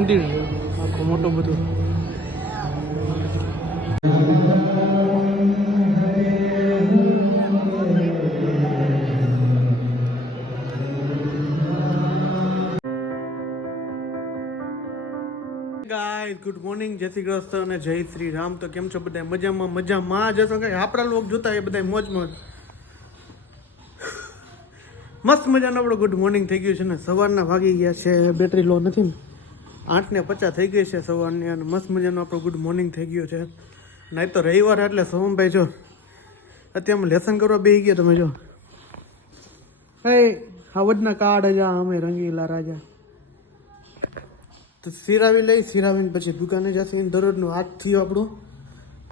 મંદિર છે આખું મોટું બધું. ગાઈસ ગુડ મોર્નિંગ, જય શ્રી કૃષ્ણ અને જય શ્રી રામ. તો કેમ છો બધા? મજામાં જશો કે આપણા લોક જોતા એ બધા મોજ મસ્ત મજાનો આપણો ગુડ મોર્નિંગ થઈ ગયું છે ને. સવારના વાગી ગયા છે, બેટરી લો નથી ને, 8:50 થઈ ગઈ છે સવારની, અને મસ્ત મજાનો આપણો ગુડ મોર્નિંગ થઈ ગયો છે. નહીં તો રવિવાર એટલે સોમભાઈ જો અત્યારે લેસન કરવા બેસી ગયા. તમે જો એ આવડના કાર્ડ જા અમે રંગીલા રાજા. તો સિરાવી લઈ, સિરાવીને પછી દુકાને જશે. દરરોજનું આજ થયું આપણું.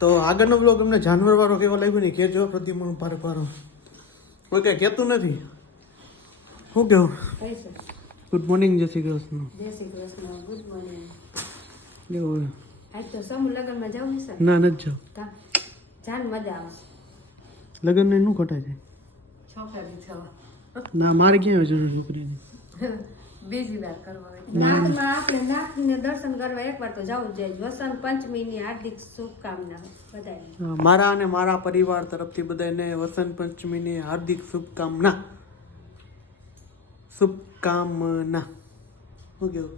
તો આગળનો બ્લોગ અમને જાનવરવાળો કેવો લાગ્યો નહીં કહેજો. પ્રતિમા પારો કોઈ કંઈ કહેતું નથી. શું કેવું? ગુડ મોર્નિંગ, જય શ્રી કૃષ્ણ. જય શ્રી કૃષ્ણ, ગુડ મોર્નિંગ. કેવું? આજ તો સમૂહ લગ્નમાં જવું છે? ના, નથી જાવ. જાન મજા આવે. લગ્ન ને શું ખોટા છે? છોકરાની થવા ના, મારે ક્યાં જરૂર છોકરીની? બીજી વાર કરવા નાકમાં આપણે નાકને દર્શન કરવા એકવાર તો જવું જ જોઈએ. વસંત પંચમીની હાર્દિક શુભકામના બધાને. મારા અને મારા પરિવાર તરફથી બધાને વસંત પંચમીની હાર્દિક શુભકામના. શું કેવું?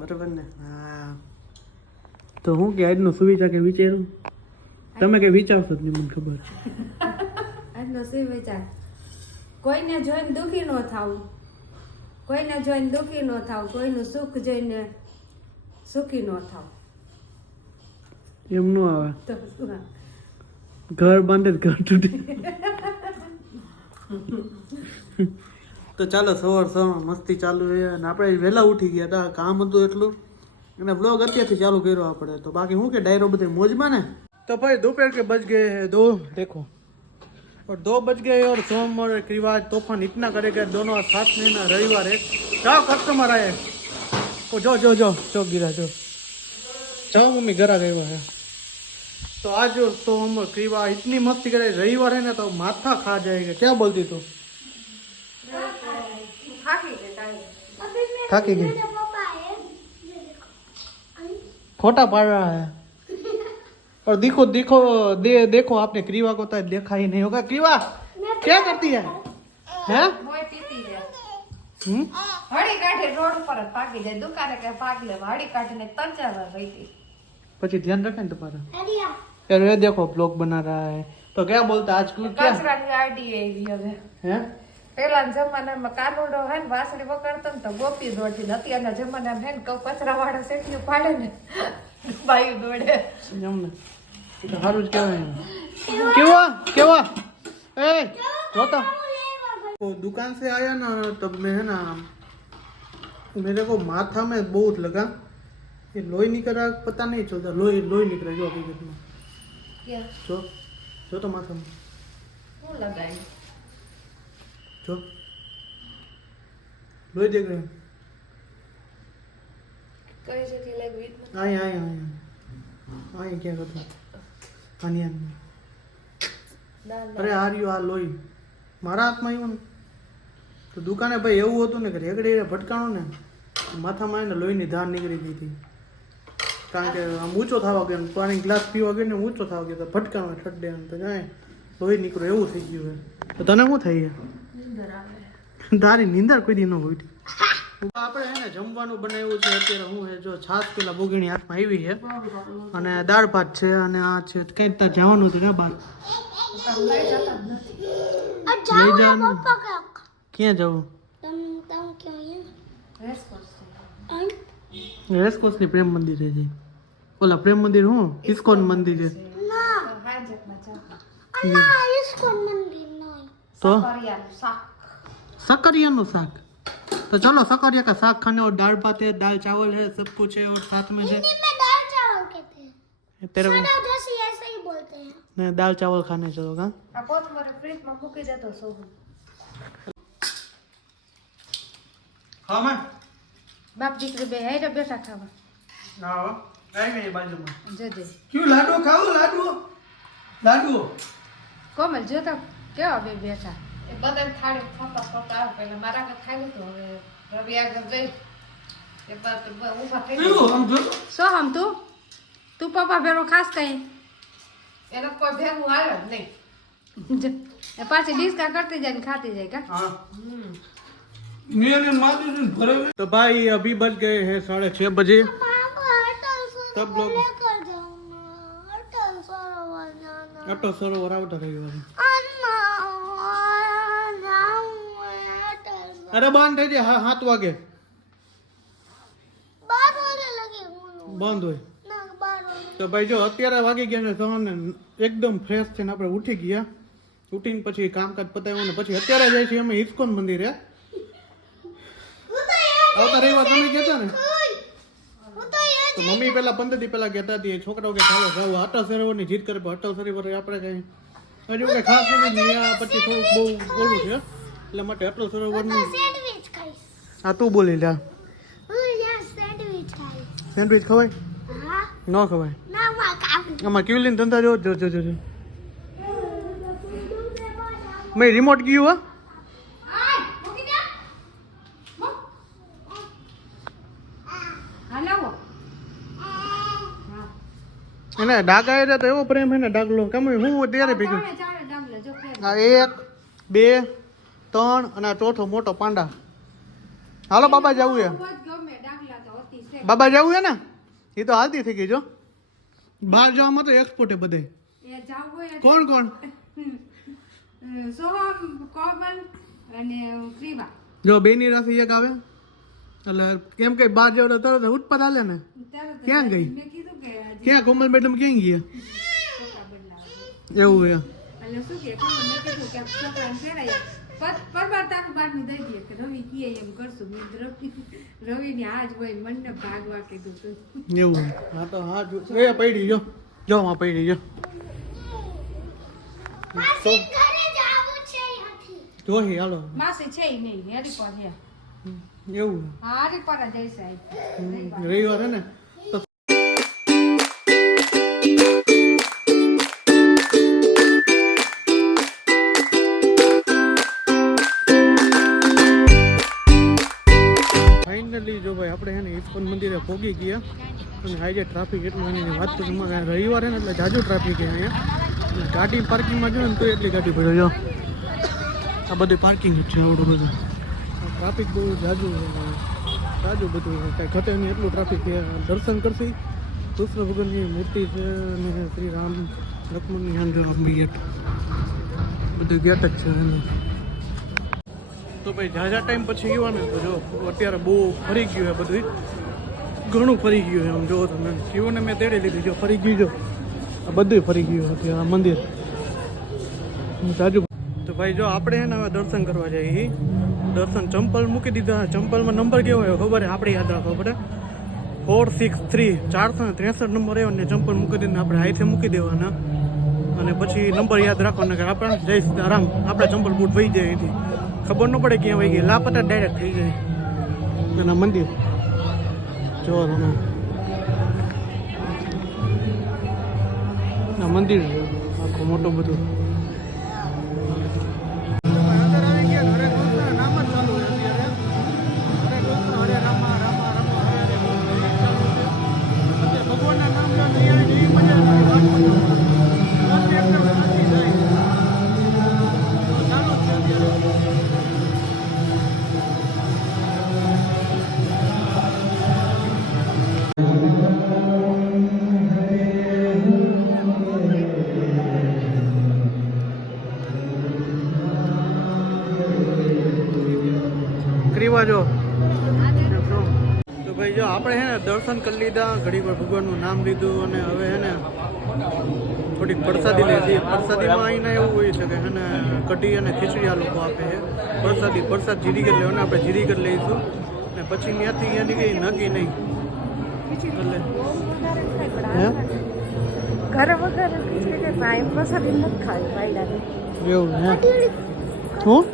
બરાબર ને? હા. તો હું કે આજનો સુવિચાર કે વિચારું? તમે કે વિચારશો જ નહીં, મને ખબર છે. આજનો સુવિચાર, કોઈને જોઈને દુઃખી ન થાવું, કોઈને જોઈને દુઃખી ન થાવ, કોઈનું સુખ જોઈને સુખી ન થાવ. એમ નો આવે. તો શું? ઘર બાંધે ઘર તૂટી. તો ચાલો, સવારમાં મસ્તી ચાલુ છે અને આપણે વહેલા ઉઠી ગયા હતા, કામ હતું એટલું, અને બ્લોગ અત્યારથી ચાલુ કર્યો આપણે. તો બાકી શું કે ડાયરો બધે મોજમાં ને. तो भाई दोपहर के बज गए हैं 2, देखो, और 2 बज गए और सोम और रिवाज तूफान इतना करेगा दोनों साथ में ना. रविवार है, जाओ कस्टमर आए, ओ जो जो जो जो गिरा जो जाओ मम्मी घर आ गए हुआ है. तो आज जो सोम और क्रीवा इतनी मस्ती करे, रविवार है ना तो माथा खा जाएगा. क्या बोलती तू? થાકી ગઈ. खोटा पड़ रहा है. और देखो आपने क्रीवा को तो देखा ही नहीं होगा. क्रीवा क्या करती है? हैं? હળી કાઢે રોડ ઉપર જ પાકી જાય, દુકાને કે પાક લેવા હળી કાઢીને 3-4 વાર રહી ગઈ. પછી ધ્યાન रखें ना तुम्हारा. यार ये देखो ब्लॉग बना रहा है. तो क्या बोलता आज क्या? કચરાની આઈડી આવી હવે. हैं? પેલાના જમાનામાં કાનુડો હે ને વાસળી વગાડતો ને તો ગોપી દોડતી. અત્યારના જમાનામાં હે ને કચરા વાળા શેઠિયું પાડે ને બાયું દોડે. જમને તો સારું જ કહેવાય. કેવા ए જોતા. वो दुकान से आया ना तब मैं है ना, मेरे को माथा में बहुत लगा. ये लोही निकला, पता नहीं चलता. लोही निकला जो हकीकत में. क्या जो तो माथा में હું લગાઈ जो लोही देख रहे हैं. કઈ જગ્યાએ લાગવી? आए क्या करता आनिया. દાલ અરે હાર્યું આ લોહી મારા હાથમાં આવ્યું ને તો દુકાને ભાઈ એવું હતું ને કે રેગડી ભટકાણો ને માથામાં એને લોહીની ધાર નીકળી ગઈ હતી. કારણ કે આમ ઊંચો થવા ગયો, પાણી ગ્લાસ પીવા ગયો ને ઊંચો થવા ગયો તો ભટકાણો ઠડે તો જાય લોહી નીકળ્યું એવું થઈ ગયું છે. તો તને શું થઈ નીંદર આવે. તારી નીંદર કોઈ દી ન હોય. આપણે હે ને જમવાનું બનાવ્યું છે અત્યારે. હું હે જો છાશ પેલા બોગીણી હાથમાં આવી છે અને દાળ ભાત છે અને આ છે. કઈ ત્યાં જવાનું હતું ક્યાં બહાર લઈ જવાનું? ક્યાં જવું? રેસકોર્સ ની પ્રેમ મંદિર છે. ઓલા પ્રેમ મંદિર હું ઇસ્કોન મંદિર છે તો सकरिया નું શાક. तो चलो सकरिया का साग खाने, और दाल भात है, दाल चावल है, सब कुछ है, और साथ में है दाल चावल कहते हैं. तेरे को उधर ऐसे ही बोलते हैं. नहीं, दाल चावल खाने चलो. हाँ આ કોથમરી ફ્રીજમાં મૂકી દેતો છો. हाँ मैं બાપ દીકરી બે હારે બેઠા ખાવા. ना आई मेरी बाजू में. જજે क्यों लाडू खाओ? लाडू કોમલ જોતા કેવા બે બેઠા. એ બધા થાળી ફરતા આવે. પહેલા મારા આગળ ખાઈ લીધું, હવે રવિ આગળ જઈ પીવું આમ જો શું હમ તું પપ્પા ભેરો ખાસ કઈ એને કોઈ ભેગું હાલે જ નહીં. પાછી ડિસ્કા કરતી જાય ને ખાતી જાય કા हाँ मैंने मार दी भरे हुए। तो भाई अभी बज गए हैं 6:30 बजे। पापा अटल सब लोग लेकर जाऊंगा अटल सरोवर जाना अटल सरोवर आवता रही वाली। अरे बंद है जी 7 वागे 12 लगे બંધ હોય। ना 12 તો ભાઈ જો અત્યારે વાગી ગયા ને સવારને એકદમ ફ્રેશ થઈને આપણે ઉઠી ગયા, ઉઠીને પછી કામકાજ પતાવ્યું ને પછી અત્યારે જાય છે અમે ઇસ્કોન મંદિરે। આવતા રવિવાર તમે કહેતા ને તો મમ્મી પેલા 15 દી પહેલા કહેતા હતી છોકરાઓ કે ચાલો જાવ અટલ સરોવરની જીત કરે, પણ અટલ સરોવર આપણે કઈ હજુ કઈ ખાસ નથી, ત્યાં પછી થોડુંક બહુ ઓલું છે એટલે માટે અટલ સરોવરનું सैंडविच खाइस આ તું બોલી લ્યા। હું યાર સેન્ડવિચ ખાઈશ સેન્ડવિચ ખવાય હા ન ખવાય? ના માં કાપી આમાં ક્યુલીન ધંધા જો જો જો જો મેં રિમોટ ગયું હો હલાવો એને ડાગા એટલે તો એવો પ્રેમ હે ને ડાગલો કેમ હું ત્યારે ભેગું ચાલે ડાબલે જો કે આ 1 2 3 અને આ ચોથો મોટો પાંડા। હાલો બાબા જવું હે, ગમે ડાગલા તો હતી છે બાબા જવું હે ને એ તો હાલતી થઈ ગઈ જો બહાર જવામાં તો એક્સપોર્ટ હે બધે। એ જાવ હોય કોણ કોણ સોહમ કોમલ અને ક્રીવા જો બેની રાશિ એક આવે એટલે કેમ કે બહાર જાવ તો તરત ઉત્પાદ હાલે ને। તરત ક્યાં ગઈ? મેં કીધું કે આજે ક્યાં કોમલ મેડમ ક્યાં ગયા છોકરા બદલાવા એવું હે? એટલે શું કે મેં કીધું કે છોકરાને ફેરાય પરબાર તારું બારનું દઈ દે કે રવિ કીએ એમ કરશું મેં રવિને આજ હોય મને ભાગવા કીધું તું એવું હે? હા તો હા જો એ પડી જો જો માં પડી જો તો ઘરે જાવું છે અહીંયાથી જોહી હાલો માસી છે ઈ નહીં હેરી પર છે એવું હે? હા હેરી પર જ હશે આઈ. રવિવાર હે ને તો ફાઇનલી જો ભાઈ આપણે હે ને ઇસ્કોન મંદિરે પહોંચી ગયા અને આજે ટ્રાફિક એટલું એની વાત તો રવિવાર હે ને એટલે જાજુ ટ્રાફિક હે અહીંયા અને ગાડી પાર્કિંગમાં જો ને તો એટલી ગાડી ભરે જો આ બધી પાર્કિંગ જ છે આવડું બધું ટ્રાફિક બહુ જાજુ બધું છે કાંઈ ઘટે નહીં એટલું ટ્રાફિક છે। દર્શન કરશી કૃષ્ણ ભગવાનની મૂર્તિ છે અને શ્રી રામ લક્ષ્મણની આંદોલન ગેટ બધું ગેટ જ છે એને તો ભાઈ ઝાઝા ટાઈમ પછી ગયો ને તો જો અત્યારે બહુ ફરી ગયું છે બધું ઘણું ફરી ગયું છે આમ જો તમે જીવોને મેં તેડી લીધી જો ફરી ગયું જો આ બધું ફરી ગયું અત્યારે આ મંદિર જાજુ। તો ભાઈ જો આપણે છે ને હવે દર્શન કરવા જઈએ દર્શન ચંપલ મૂકી દીધા ચંપલમાં નંબર કેવો હોય ખબર છે આપણે યાદ રાખવો પડે 463 463 નંબર આવ્યો ને ચંપલ મૂકી દીધા આપણે હાથે મૂકી દેવાના અને પછી નંબર યાદ રાખવાના કે આપણે જય સીતારામ આપણા ચંપલ બૂટ વહી જાય એથી ખબર ન પડે ક્યાં વહી ગઈ લાપતા ડાયરેક્ટ થઈ જાય એના મંદિર જો તમે ના મંદિર આખું મોટું બધું ભગવાનના નામ એવી મજા ક્રીવા જો તો ભાઈ જો આપણે હે ને દર્શન કરી લીધા ઘડી વાર ભગવાનનું નામ લીધું અને હવે હે ને થોડીક પ્રસાદી લીધી પ્રસાદીમાં અહીંના એવું હોય છે કે હે ને કઢી અને ખીચડી આ લોકો આપે છે પ્રસાદ જીરીગર લેવાના આપણે જીરીગર લઈશું ને પછી ત્યાંથી અહીંયા નીકળી નક્કી નહીં એટલે હે ઘરે વગર ખીચડી કે સાઈ પ્રસાદી નથી ખાવી ભાઈડાને એવું હે હું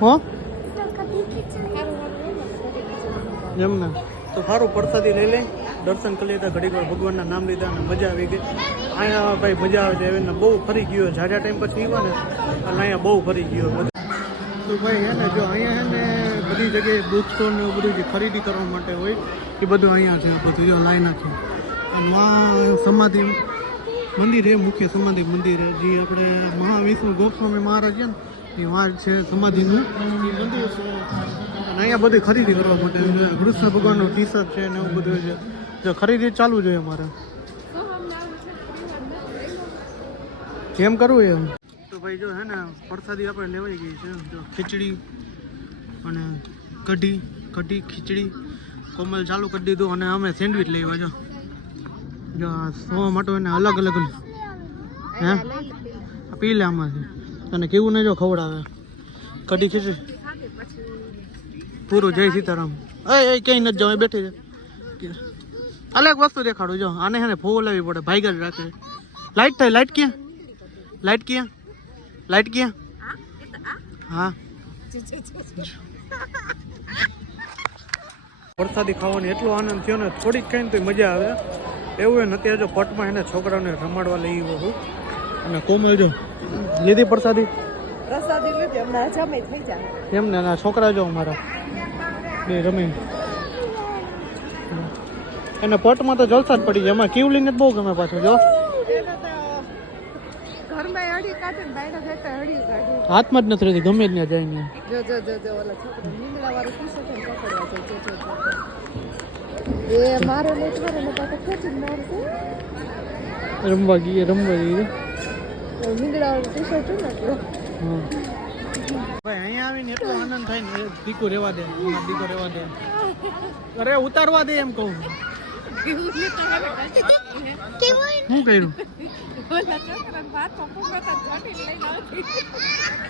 હો એમ ને તો સારું પ્રસાદી લઈ લઈ દર્શન કરી લીધા ઘડીક વાર ભગવાનના નામ લીધા અને મજા આવી ગઈ અહીંયા ભાઈ મજા આવે છે એને બહુ ફરી ગયો ઝાઝા ટાઈમ પછી આવ્યા ને અને અહીંયા બહુ ફરી ગયો તો ભાઈ હે ને જો અહીંયા હે ને બધી જગ્યાએ બુક સ્ટોર ને એવું બધું જે ખરીદી કરવા માટે હોય એ બધું અહીંયા છે. બધું જો લાઈન નાખી અને આ સમાધિ મંદિર છે, મુખ્ય સમાધિ મંદિર છે જે આપણે મહાવિષ્ણુ ગોસ્વામી મહારાજ છે ને એ વાર છે સમાધિનું મંદિર છે. અને અહીંયા બધી ખરીદી કરવા માટે કૃષ્ણ ભગવાનનું ટી શર્ટ છે ને એવું બધું છે. જો ખરીદી ચાલુ જોઈએ અમારે જેમ કરવું એમ. તો ભાઈ જો હે ને પ્રસાદી આપણે લેવાઈ ગઈ છે. જો ખીચડી અને કઢી ખીચડી કોમલ ચાલુ કરી દીધું અને અમે સેન્ડવિચ લેવા જો સો માટે એને અલગ અલગ હે પી લે આમાંથી અને કેવું ને જો ખવડાવે કઢી ખીચડી પૂરું. જય સીતારામ. એ ક્યાંય નથી જાવ બેઠી છે. અલગ વસ્તુ દેખાડું જો આને હે ને ફોન લાવવી પડે ભાઈ જ રાખે. લાઈટ થાય લાઈટ ક્યાં હા વરસાદી ખાવાનો એટલો આનંદ થયો ને થોડીક ખાઈને તો મજા આવે એવું એ નથી. જો પટમાં એને છોકરાઓને રમાડવા લઈ ગયો છું અને કોમલ જો લીધી પ્રસાદી લીધી હમણાં જમે થઈ જાય એમ ને એના છોકરા જો અમારા બે રમી એને પટમાં તો જલસા જ પડી જાય. એમાં કીવલીને જ બહુ ગમે પાછું જો હાથમાં જ નથી રહેતી ગમે જ ત્યાં જાય ને રમવા ગઈ ભાઈ અહીંયા આવીને એટલો આનંદ થાય ને દીકો રહેવા દે અરે ઉતારવા દે એમ કહું. શું કર્યું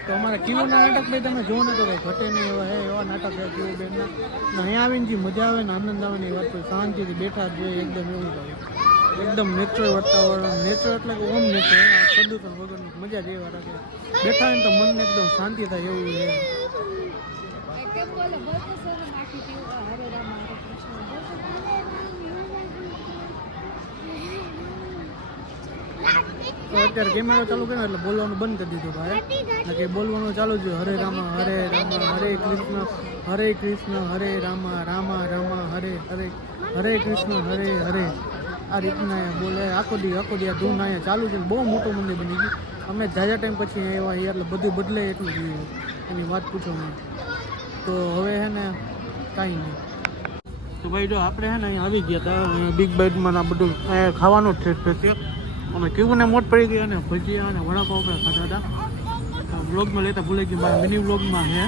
તો અમારા કિલોના નાટક ભાઈ તમે જો ને તો કંઈ ઘટે નહીં એવા નાટક છે કેવું બેન ના. અહીંયા આવીને જે મજા આવે ને આનંદ આવે ને એ વાત શાંતિથી બેઠા જ જોઈએ એકદમ એવું થાય. એકદમ નેચરલ વાતાવરણ નેચર એટલે કે ઓમ નેચર પ્રદૂષણ વગરનું મજા જ એવા રાખે. બેઠા હોય ને તો મનને એકદમ શાંતિ થાય એવું છે. તો અત્યારે કેમેરો ચાલુ કર્યો એટલે બોલવાનું બંધ કરી દીધું ભાઈ. એટલે કે બોલવાનું ચાલુ જ હરે રામા હરે કૃષ્ણ હરે રામા રામા હરે હરે હરે કૃષ્ણ હરે હરે આ રીતના બોલે આખો દી આ ધૂન અહીંયા ચાલુ છે. બહુ મોટું મંદિર બની ગયું. અમને જાજા ટાઈમ પછી આવ્યા એટલે બધું બદલાય એટલું જોઈએ એની વાત પૂછો મને. તો હવે હે ને કાંઈ નહીં. તો ભાઈ જો આપણે હે ને અહીંયા આવી ગયા હતા બિગ બાઇટમાં આ બધું ખાવાનું જ છે સ્પેશિયલ. અમે કેવું ને મોટ પડી ગઈ અને ભજીયા અને વડાપાવ આપણે ખાધા હતા. બ્લોગમાં લેતા ભૂલાઈ ગયું મારા મિની બ્લોગમાં છે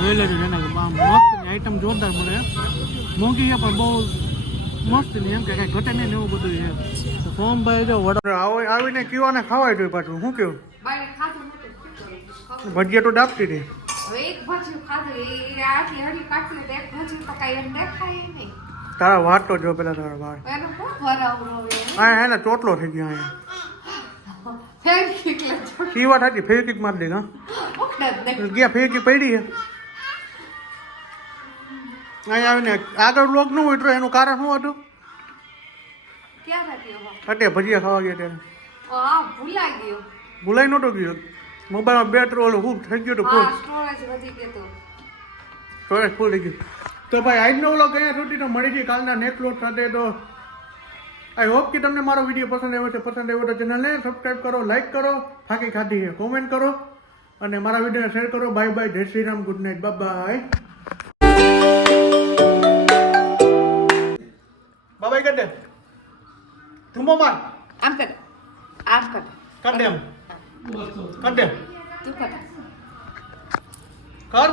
જોઈ લેજો. એના મસ્ત આઈટમ જોરદાર મળે મોંઘી છે પણ બહુ મસ્ત નહીં એમ કે કાંઈ ઘટે નહીં ને એવું બધું છે. તો સોમભાઈ જો વડા આવીને કીવાને ખાવાય જોઈએ પાછું શું કેવું ભજીયા તો ડાબતી હતી. તારા વાત તો જો પેલા તારા વાત હા હે ને ચોટલો થઈ ગયો અહીંયા કી વાત હતી ફેવિકિક મારી દે ગયા ફેવિકિક પડી છે અહીંયા આવીને આગળ બ્લોગ ન હોય તો એનું કારણ શું હતું અટે ભજીયા ખાવા ગયા ત્યારે ભૂલાઈ નહોતો ગયો મોબાઈલમાં બેટરી ઓલું ખૂબ થઈ ગયું હતું સ્ટોરેજ ફૂલ થઈ ગયું. તો ભાઈ આજનો વ્લોગ અહીંયા સુધી તો મળી ગઈ કાલના નેક્સ્ટ વ્લોગ સાથે. તો આઈ હોપ કે તમને મારો વિડીયો પસંદ આવ્યો છે. પસંદ આવ્યો તો ચેનલને સબસ્ક્રાઈબ કરો, લાઈક કરો, ફાંકી ખાધી છે કોમેન્ટ કરો અને મારા વિડીયોને શેર કરો. બાય બાય, જય Shri Ram, good night, bye bye કર દે ધુમો માર આમ કર કર દે કર